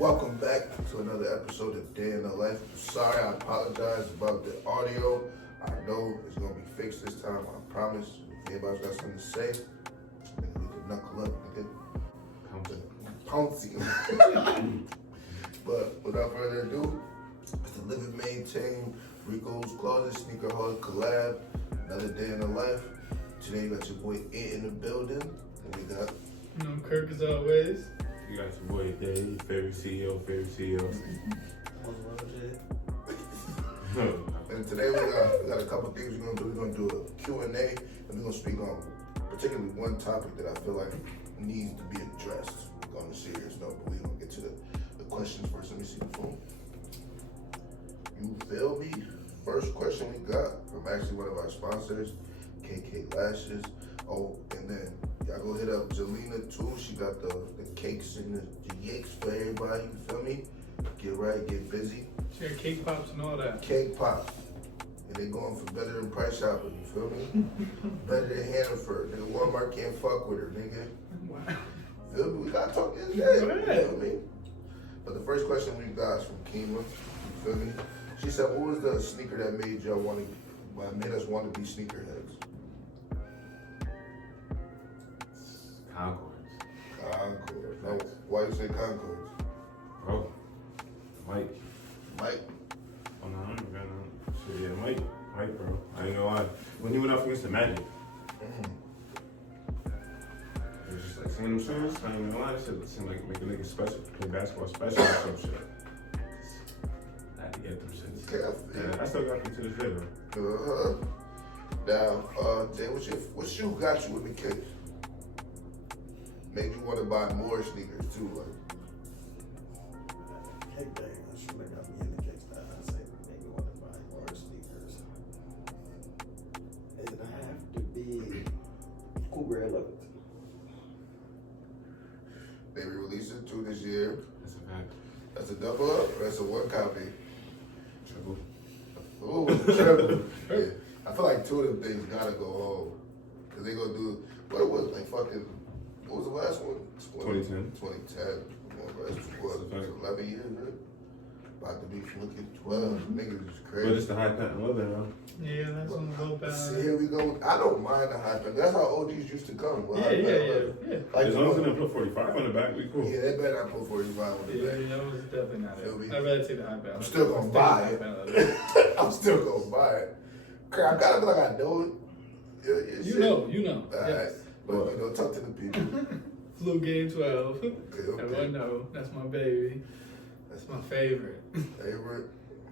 Welcome back to another episode of Day in the Life. Sorry, I apologize about the audio. I know it's gonna be fixed this time. I promise. If anybody's got something to say, nigga, we can knuckle up, nigga. Pouncy. But without further ado, it's the Live and Maintain Rico's Closet Sneaker Hall collab. Another day in the life. Today you got your boy Ant in the building, and we got Kirk as always. You got your boy Dave, favorite CEO. And today we got a couple things we're gonna do. We're gonna do a Q&A, and we're gonna speak on particularly one topic that I feel like needs to be addressed. On a serious note, but we're gonna get to the questions first. Let me see the phone. You feel me? First question we got from actually one of our sponsors, KK Lashes. Oh, and then y'all go hit up Jelena too. She got the cakes and the yakes for everybody. You feel me? Get right, get busy. She got cake pops and all that. Cake pops. And they going for better than Price Shopping, you feel me? Better than Hannaford. Nigga, Walmart can't fuck with her, nigga. Wow. Feel me? We gotta talk this day. Go You ahead. feel me? But the first question we got is from Kima. You feel me? She said, what was the sneaker that made us want to be sneakerheads? Concords. Concord. No, why you say Concords? Bro. Mike. Mike. Oh no, I'm gonna shit, yeah, Mike, bro. I ain't gonna lie. When he went off against the Magic, it was just like some of them shoes, I ain't gonna lie, that shit seemed like make a nigga special, play basketball special or some shit. I had to get them shits. Yeah, I still got them to this day, bro. Now, Jay, what shoe got you in the case? Made you want to buy more sneakers too, like. Hey, dang, I should have got me in the case that I say maybe want to buy more sneakers. It'd have to be Cool Gray 11. They re-released it too this year. That's a fact. That's a double up, or that's a one copy? Triple. Ooh, triple. Yeah. I feel like two of them things gotta go home. Cause they gonna do, what was it, like fucking, what was the last one? 2010. 2010. Come on, bro. That's what, 11 years, right? About to be fucking 12. Niggas is crazy. But it's the high patent leather, bro. Yeah, that's on the low balance. See, here we go. I don't mind the high patent. That's how OGs used to come. With high Yeah. patent leather. Like, As long as they don't put 45 on the back, we cool. yeah, they better not put 45 on the Yeah, back. that was definitely not Feel me? it. I'd rather take the high balance. I'm still gonna buy it. I'm still gonna buy it. I gotta be like I know it. Yeah, You know. All Yes. right. But, you know, talk to the people. Flu Game 12. Okay. Everyone know. That's my baby. That's my favorite. Favorite?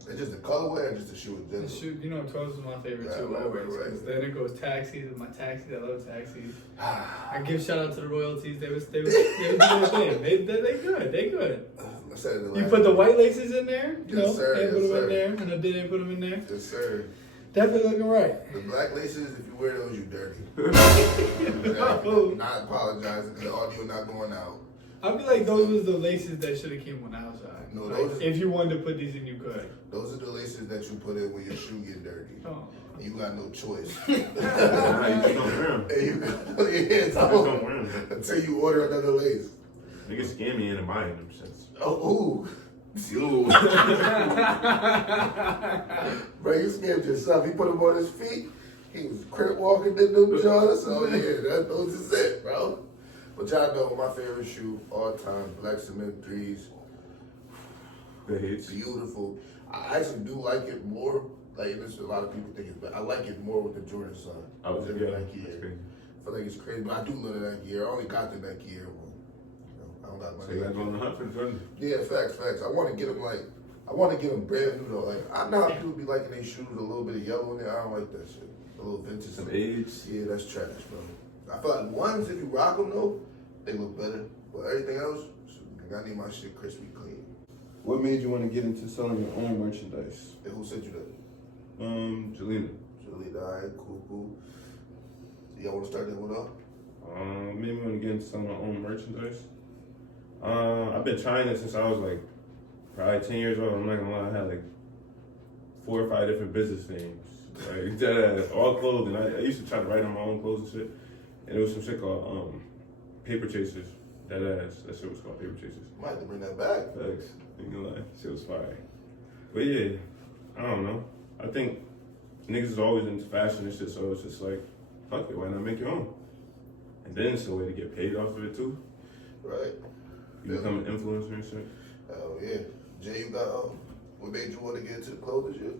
It's just the colorway or just the shoe in general? The shoe, 12 is my favorite too, Right, always. right. 'Cause then it goes taxis, and my taxis, I love taxis. I give shout out to the royalties. They was doing their thing. They good. They good. Let's say the You last put the one. white laces in there, Yes, sir, they yes, put them sir. in there, and I didn't put them in there. Yes, sir. Definitely looking right. The black laces, if you wear those, you dirty. Oh. Not apologizing because the audio not going out. I feel like those was the laces that should have came on outside. No, Like, those- if you wanted to put these in, you could. Those are the laces that you put in when your shoe get dirty. Oh. And you got no choice. Nah, you just don't wear them. And you got your hands You just don't on wear them. until you order another lace. Niggas scam me into buying them shits. Oh, ooh. Yo. Bro, you scared yourself. He put them on his feet. He was crip walking in them joints. So yeah, those is it, bro. But y'all know my favorite shoe all time, Black Cement 3s. The hits. Beautiful. I actually do like it more. Like, there's a lot of people think it's bad. I like it more with the Jordan sign. I was Than yeah, the Nike that's Air. crazy. I feel like it's crazy, but I do love the Nike Air. I only got the Nike Air one. I don't got my So you gotta go on the hunt for the Jordan. Yeah, facts. I want to get them brand new though. Like, I know how people be liking their shoes with a little bit of yellow in there. I don't like that shit. A little vintage. Some age. Yeah, that's trash, bro. I feel like ones, if you rock them though, they look better. But everything else, I need my shit crispy clean. What made you want to get into selling your own merchandise? And who said you that? Jelena. Julie, alright, cool. So y'all want to start that one off? Maybe want to get into selling my own merchandise. I've been trying it since I was like probably 10 years old. I'm not gonna lie, I had like 4 or 5 different business names. Like that, all clothing. I used to try to write on my own clothes and shit. And it was some shit called Paper Chasers. That ass. That shit was called Paper Chasers. Might have to bring that back. Thanks. Ain't gonna lie. Shit was fire. But yeah, I don't know. I think niggas is always into fashion and shit, so it's just like, fuck it, why not make your own? And then it's a way to get paid off of it too. Right. You become an influencer and shit. Oh yeah. Jay, you got what made you want to get into the clothing shit?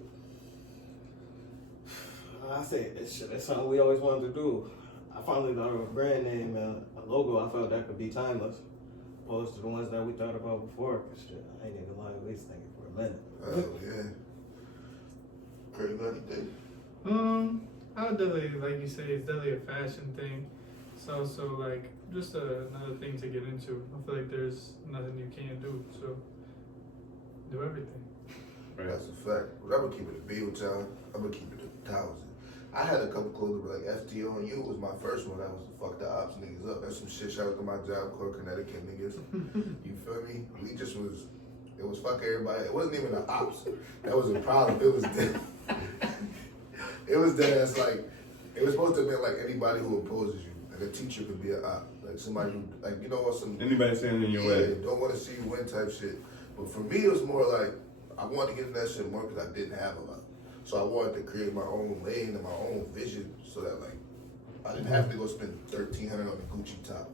I say that's something we always wanted to do. I finally thought of a brand name and a logo I felt that could be timeless, opposed to the ones that we thought about before. Cause shit, I ain't even lying, we was thinking for a minute. Oh yeah. Pretty good thing. I would definitely, like you say, it's definitely a fashion thing. It's also like just another thing to get into. I feel like there's nothing you can't do, so do everything. Right. That's a fact. But I'm gonna keep it a beat with y'all. I'm gonna keep it 1,000. I had a couple clothes like FT on you was my first one. That was the fuck the ops niggas up. That's some shit. Shout out to my job corps, Connecticut niggas. You feel me? We just was. It was fuck everybody. It wasn't even the ops. That was a problem. It was dead. It was dead. It's like it was supposed to be like anybody who opposes you. Like a teacher could be an op. Like somebody who, like, you know what, some Anybody standing in your way. don't want to see you win type shit. But for me, it was more like I wanted to get in that shit more because I didn't have a lot. So I wanted to create my own lane and my own vision so that like I didn't have to go spend $1,300 on a Gucci top.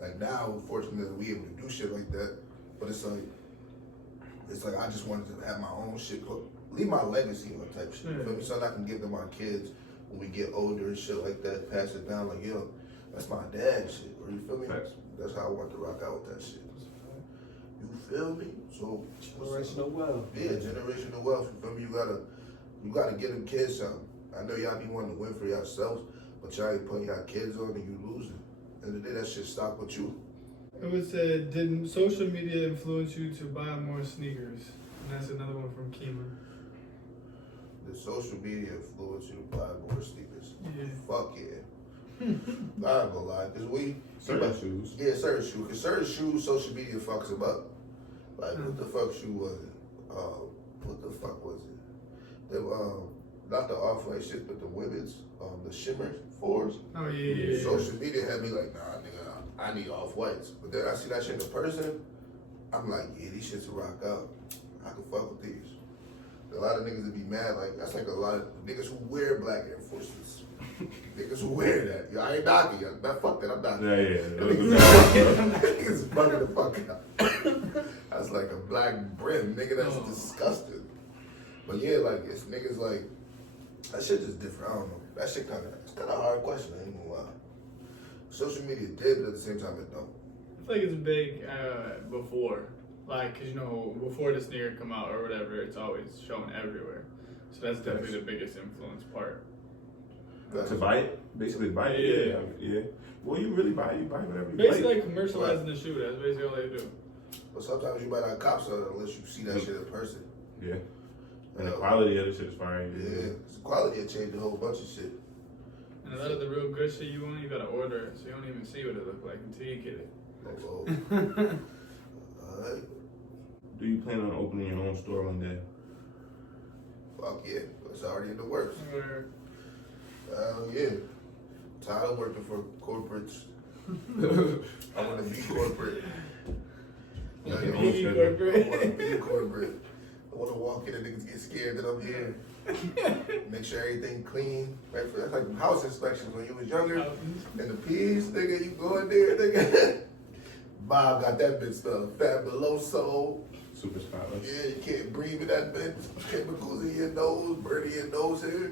Like now, fortunately, we able to do shit like that. But it's like I just wanted to have my own shit, leave my legacy on type shit. You feel me? So I can give to my kids when we get older and shit like that. Pass it down like, yo, that's my dad shit. Or you feel me? Facts. That's how I want to rock out with that shit. You feel me? So Generational wealth. yeah, generational wealth. You feel me? You gotta get them kids something. I know y'all be wanting to win for yourselves, but y'all ain't putting y'all kids on and you losing. And the day that shit stop with you. I would say, did social media influence you to buy more sneakers? And that's another one from Kima. The social media influence you to buy more sneakers. Yeah. Fuck yeah. I ain't gonna lie, cause Certain shoes. Yeah, certain shoes. Cause certain shoes, social media fucks them up. Like what the fuck shoe was it? What the fuck was it? They not the off-white shit, but the women's, the shimmer fours. Oh yeah. Social media had me like, nah, nigga, I need off-whites. But then I see that shit in person, I'm like, yeah, these shits will rock out. I can fuck with these. A lot of niggas would be mad, like, that's like a lot of niggas who wear black Air Forces. Niggas who wear that. Yo, I ain't knocking you. Fuck that, I'm knocking. Niggas bugging the fuck out. That's like a black brim, nigga, that's disgusting. But yeah, like, it's niggas like, that shit just different, I don't know. That shit it's kinda a hard question, I ain't gonna lie. Social media did, but at the same time it don't. I feel like it's big before. Like, cause you know, before the sneaker come out or whatever, it's always shown everywhere. So that's definitely the biggest influence part. To buy it? Basically buy it? Yeah. Well, you really buy it, you buy whatever you Basically like. like commercializing the shoe, that's basically all they do. But sometimes you might not cop something unless you see that shit in person. Yeah. And the quality of the shit is fire. Yeah, the quality had changed a whole bunch of shit. And a lot of the real good shit you want, you gotta order it, so you don't even see what it look like until you get it. Oh, alright. Do you plan on opening your own store one day? Fuck yeah, it's already in the works. Where Yeah. Tired of working for corporates. I want to be corporate. Yeah, I your want own schedule. to be corporate. I want to walk in and niggas get scared that I'm here. Make sure everything clean. Right? That's like house inspections when you was younger. And the P's, nigga, you go in there, nigga. Bob got that bitch stuff. Fabuloso. Super spotless. Yeah, you can't breathe in that bitch. Chemicals in your nose, burning your nose hair.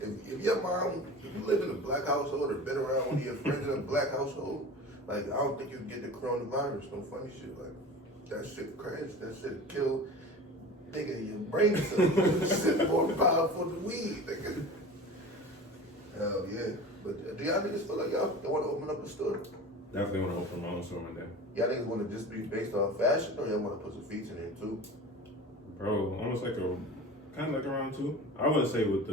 If your mom, if you live in a black household or been around one of your friends in a black household, like, I don't think you can get the coronavirus. No funny shit. Like, that shit crazy. That shit kill, nigga, your brain cells. Shit more powerful than weed, nigga. Hell yeah. But do y'all niggas feel like y'all want to open up a store? Definitely want to open my own store one day. Y'all niggas want to just be based on fashion, or y'all want to put some features in it too? Bro, almost like kind of like around two. I wouldn't say with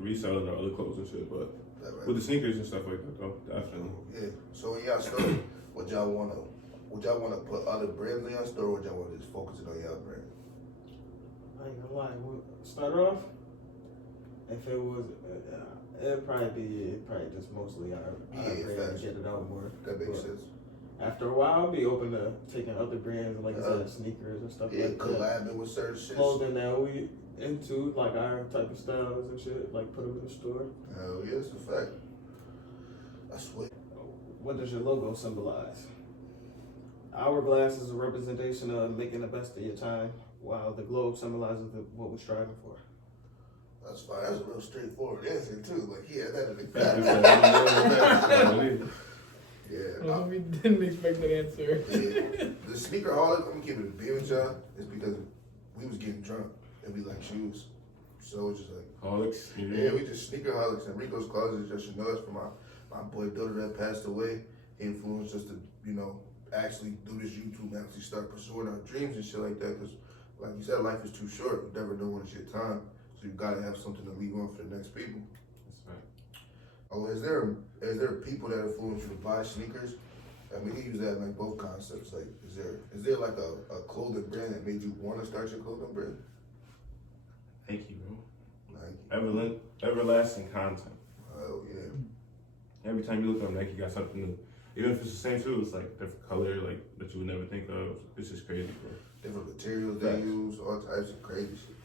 reselling or other clothes and shit, but Right. with the sneakers and stuff like that though, definitely. Yeah. So in y'all store, would y'all wanna put other brands in y'all store, or would y'all wanna just focus it on y'all brand? I ain't gonna lie. We'll start off. If it was, it'd probably just mostly our brand facts. to get it out more. That makes But sense. After a while, I'll be open to taking other brands, like you said, sneakers and stuff Yeah, like that. collabing with certain shit. Clothing that we into, like our type of styles and shit, like put them in the store. Hell yeah, it's a fact. That's what. What does your logo symbolize? Hourglass is a representation of making the best of your time, while the globe symbolizes what we're striving for. That's fine. That's a real straightforward answer too. Like, yeah, that in the Yeah. Well, we didn't expect that answer. Yeah. The sneaker holic, I'm gonna keep it a beer with y'all, is because we was getting drunk and we like shoes. So it's just like, Holics. yeah, we just sneaker holics. And Rico's Closet, just should know us from my boy Dodo that passed away. He influenced us to, actually do this YouTube and actually start pursuing our dreams and shit like that. Because, like you said, life is too short. You never know when it's your time. So you gotta have something to leave on for the next people. That's right. Oh, is there people that influence you to buy sneakers? I mean, you use that in like both concepts. Like, is there like a clothing brand that made you want to start your clothing brand? Nike, bro. Nike. Everlasting content. Oh yeah. Every time you look up Nike, got something new. Even if it's the same shoe, it's like different color, like that you would never think of. It's just crazy, bro. Different materials they use, all types of crazy shit.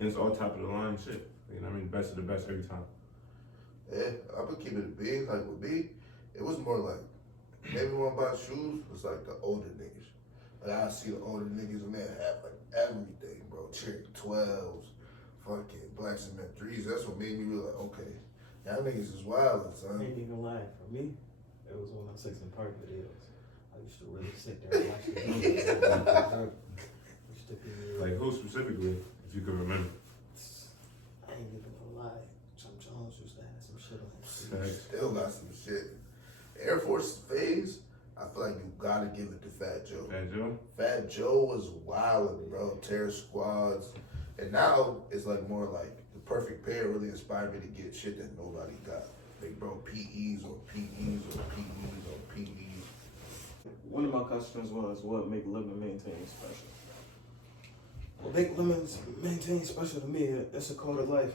And it's all top of the line shit. You know what I mean? Best of the best every time. Yeah, I would keep it a big. Like with me, it was more like everyone buy shoes was like the older niggas. Like I see the older niggas and they have like everything, bro. Cherry 12s, fucking black cement 3s. That's what made me realize, okay, y'all niggas is wild, I son. ain't even lie. For me, it was one of the 6 and Park videos. I used to really sit there and watch the videos. Like who specifically, if you could remember? I ain't even gonna lie. Chum Jones used to have some shit on his Still got some shit. Air Force phase, I feel like you gotta give it to Fat Joe. Fat Joe? Fat Joe was wildin', bro. Terror squads. And now it's like more like the perfect pair really inspired me to get shit that nobody got. Like, bro, PEs or PEs or PEs or PEs. One of my customers was, what make Lemon maintain special? What make Lemons maintain special to me, it's a code of life.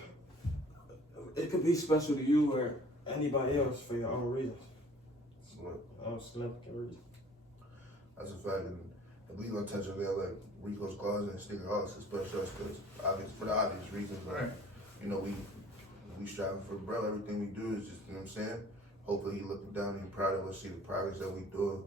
It could be special to you or anybody else for your own reasons. Significant reasons. That's a fact. And we gonna touch on that like Rico's Closet and Sneakerholics, especially us, because for the obvious reasons. Like, we striving for, bro, everything we do is just, you know what I'm saying? Hopefully he looking down and proud of us, see the progress that we do.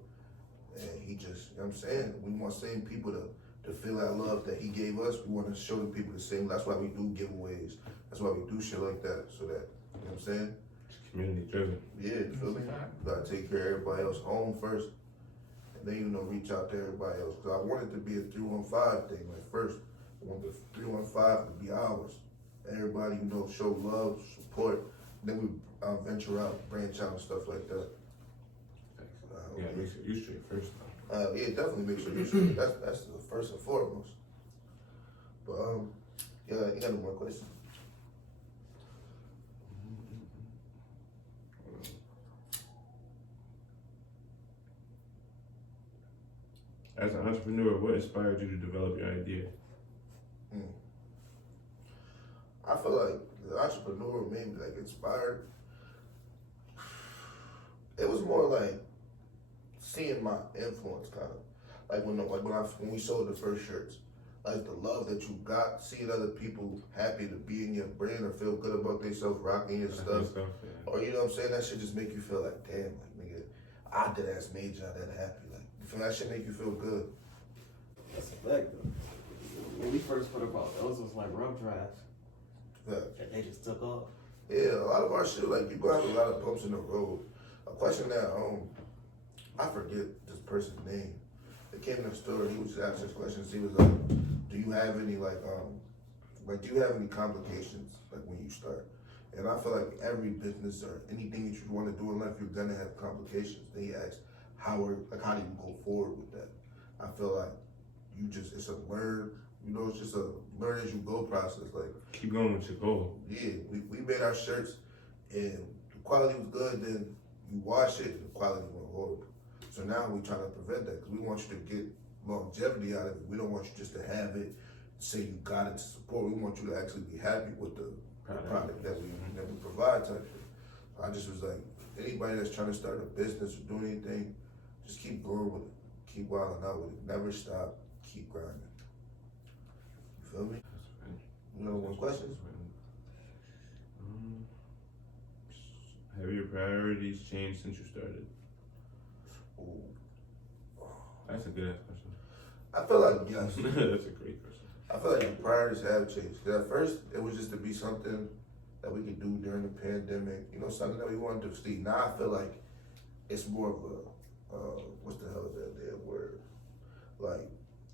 And he just, you know what I'm saying? We want same people to feel that love that he gave us. We want to show the people the same. That's why we do giveaways. That's why we do shit like that. So that, you know what I'm saying? It's community driven. Yeah, you feel me? You gotta take care of everybody else home first. And then, reach out to everybody else. Cause I want it to be a 315 thing. Like first, I want the 315 to be ours. Everybody, show love, support. Then we venture out, branch out and stuff like that. Yeah, make sure you straight first though. Yeah, definitely make sure you're straight. That's the first and foremost. But yeah, you got no more questions? As an entrepreneur, what inspired you to develop your idea? I feel like the entrepreneur made me like inspired. It was more like seeing my influence, kind of like when we sold the first shirts, like the love that you got, seeing other people happy to be in your brand or feel good about themselves rocking your stuff, or you know what I'm saying, that shit just make you feel like, damn, like nigga, I did ass made y'all that happy, like you feel that shit make you feel good. That's a fact though. When we first put about those was like rough drafts. Fact. They just took off. Yeah, a lot of our shit, like you go have a lot of bumps in the road. A question that I forget this person's name. They came in the store. He was just asking this question. He was like, "Do you have any do you have any complications like when you start?" And I feel like every business or anything that you want to do in life, you're gonna have complications. Then he asked, how do you go forward with that? I feel like it's a learn. It's just a learn as you go process. Like Keep going with your goal. yeah, we made our shirts and the quality was good. Then you wash it and the quality went horrible. So now we trying to prevent that because we want you to get longevity out of it. We don't want you just to have it, say you got it to support. We want you to actually be happy with the product that we provide type shit. I just was like, anybody that's trying to start a business or do anything, just keep going with it. Keep wilding out with it. Never stop. Keep grinding. You feel me? You know, one question? Have your priorities changed since you started? Ooh. That's a good ass question. I feel like yes. That's a great question. I feel like the priorities have changed. 'Cause at first, it was just to be something that we could do during the pandemic. You know, something that we wanted to see. Now I feel like it's more of a, what's the hell is that damn word? Like,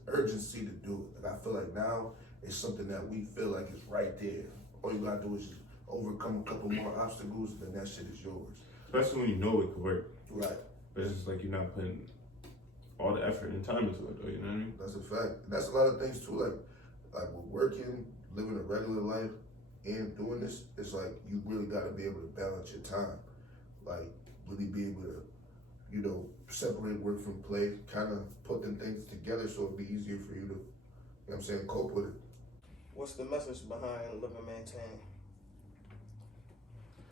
urgency to do it. Like, I feel like now it's something that we feel like is right there. All you gotta do is just overcome a couple more obstacles, and then that shit is yours. Especially when you know it could work. Right. But it's just like you're not putting all the effort and time into it, though, you know what I mean? That's a fact. And that's a lot of things too. Like with working, living a regular life, and doing this, it's like you really got to be able to balance your time. Like really be able to, you know, separate work from play, kind of put them things together so it'd be easier for you to, you know what I'm saying, cope with it. What's the message behind Live and Maintain?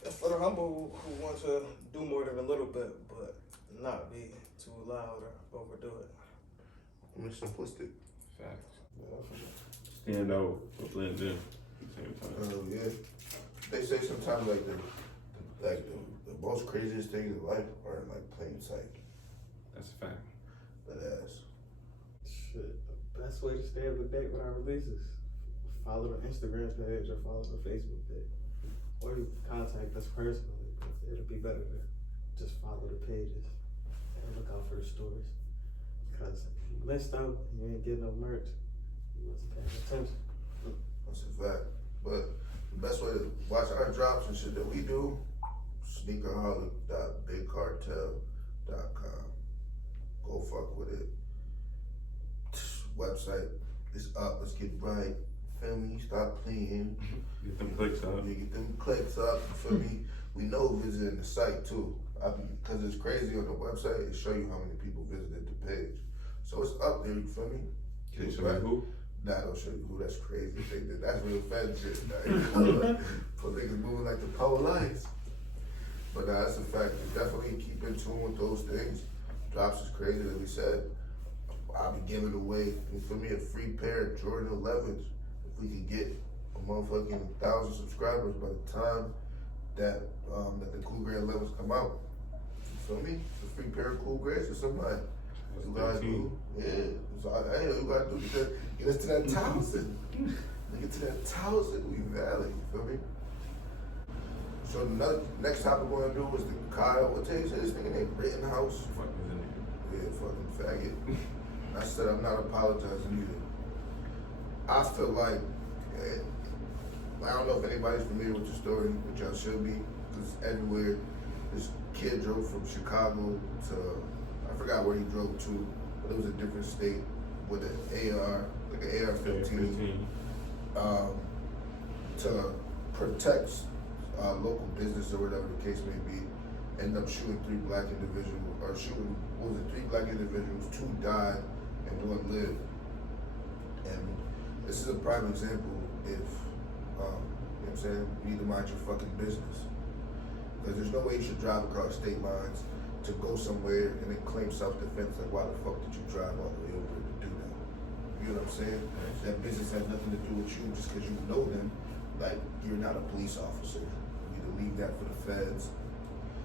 It's for the humble who want to do more than a little bit, but not be too loud or overdo it. I mean, simplistic. Facts. Yeah, Stand out, but blend in at the same time. yeah. They say sometimes like the most craziest things in life are in like plain sight. That's a fact. That ass. Shit, the best way to stay up to date with our releases, follow the Instagram page or follow the Facebook page. Or you contact us personally, because it'll be better to just follow the pages and look out for the stories. Because if you missed out and you ain't getting no merch, you wasn't paying attention. That's a fact. But the best way to watch our drops and shit that we do, sneakerholic.bigcartel.com. Go fuck with it. Website is up. Let's get right. Feel me? Stop playing. Get them clicks up. You get them clicks up. You feel me? We know visiting the site too. Because it's crazy on the website. It show you how many people visited the page. So it's up there. You feel me? Can you show me who? Nah, don't show you who. That's crazy. That's real fan shit. For niggas moving like the pole lights. But nah, that's a fact. You definitely keep in tune with those things. Drops is crazy, like we said. I'll be giving away, you feel me, a free pair of Jordan 11s. If we could get a motherfucking 1,000 subscribers by the time that the Cool Grade 11s come out. You feel me? It's a free pair of Cool Grades for somebody. You gotta do, yeah. So I know you gotta do to get us to that 1,000. Get to that 1,000, we valid. You feel me? So the next topic we're gonna do is the Kyle. What tell you say this nigga named Rittenhouse? Fuck is in there. Yeah, fucking faggot. I said I'm not apologizing either. I feel like I don't know if anybody's familiar with the story, but y'all should be, because everywhere. This kid drove from Chicago to, I forgot where he drove to, but it was a different state with an AR, like an AR-15, to protect local business or whatever the case may be. Ended up shooting three black individuals, 2 died and 1 lived. And this is a prime example if, you know what I'm saying, you need to mind your fucking business. Because there's no way you should drive across state lines to go somewhere and then claim self-defense. Like, why the fuck did you drive all the way over to do that? You know what I'm saying? That business has nothing to do with you just because you know them. Like, you're not a police officer. You need to leave that for the feds.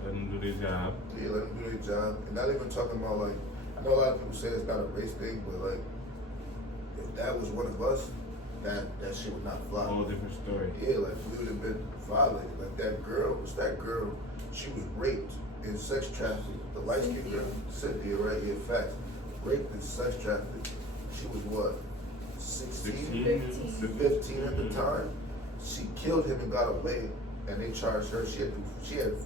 Let them do their job. Yeah, let them do their job. And not even talking about, like, I know a lot of people say it's not a race thing, but, like, if that was one of us, that shit would not fly. Whole different story. Yeah, like, we would have been violated. Like, that girl, she was raped and sex trafficked. The light-skinned girl, Cynthia, right here, facts. Raped and sex trafficked. She was what, 16? 15 at the time. She killed him and got away, and they charged her. She had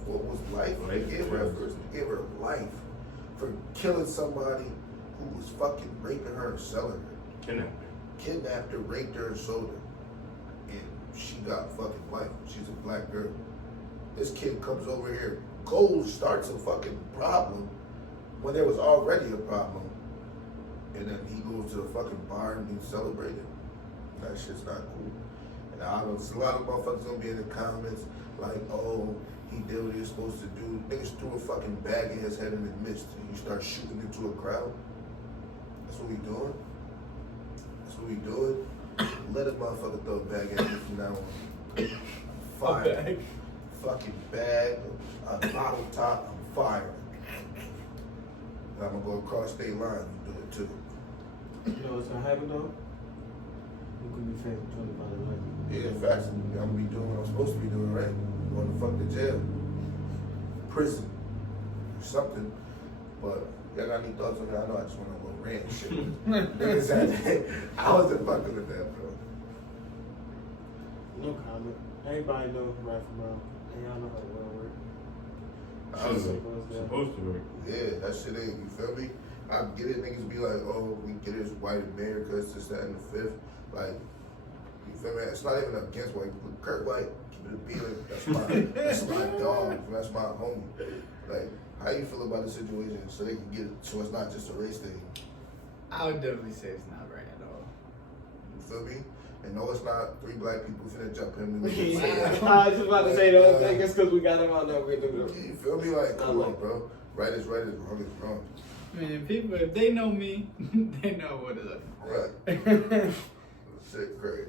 what was life? They gave her life for killing somebody who was fucking raping her and selling her. Kidnapped her, raped her, and sold her. And she got fucking life. She's a black girl. This kid comes over here, starts a fucking problem when there was already a problem. And then he goes to the fucking bar and he's celebrated. That shit's not cool. And I know there's a lot of motherfuckers gonna be in the comments like, oh, He did what he was supposed to do. Niggas threw a fucking bag in his head and it missed. And you start shooting into a crowd. That's what we doing. That's what we doing. Let a motherfucker throw a bag at me from now on. Fire. bag. Fucking bag, a bottle top, I'm firing. And I'm gonna go across state line and do it too. You know what's gonna happen though? You could be facing 25 to life. Yeah, in fact, I'm gonna be doing what I'm supposed to be doing, right? Going to fuck the jail, prison, something. But y'all got any thoughts on that? I know I just went on a little rant and shit. Niggas had that. I wasn't fucking with that, bro. No comment. Everybody know right from wrong. And y'all know how the world works. I was, Supposed to work. yeah, that shit ain't, you feel me? I get it, niggas be like, oh, we get it, it's white America, it's this, that, and the fifth. Like, you feel me? It's not even against white people. Kurt White, keep it a being, that's my dog, that's my homie. Like, how you feel about the situation so they can get it, so it's not just a race thing? I would definitely say it's not right at all. You feel me? And no, it's not 3 black people finna jump him. Yeah. I was just about to say though, I guess because we got him on there, we do You feel me? Like, come on, bro. Right is right, is wrong is wrong. I mean, people, if they know me, they know what it is. Right. Shit, crazy.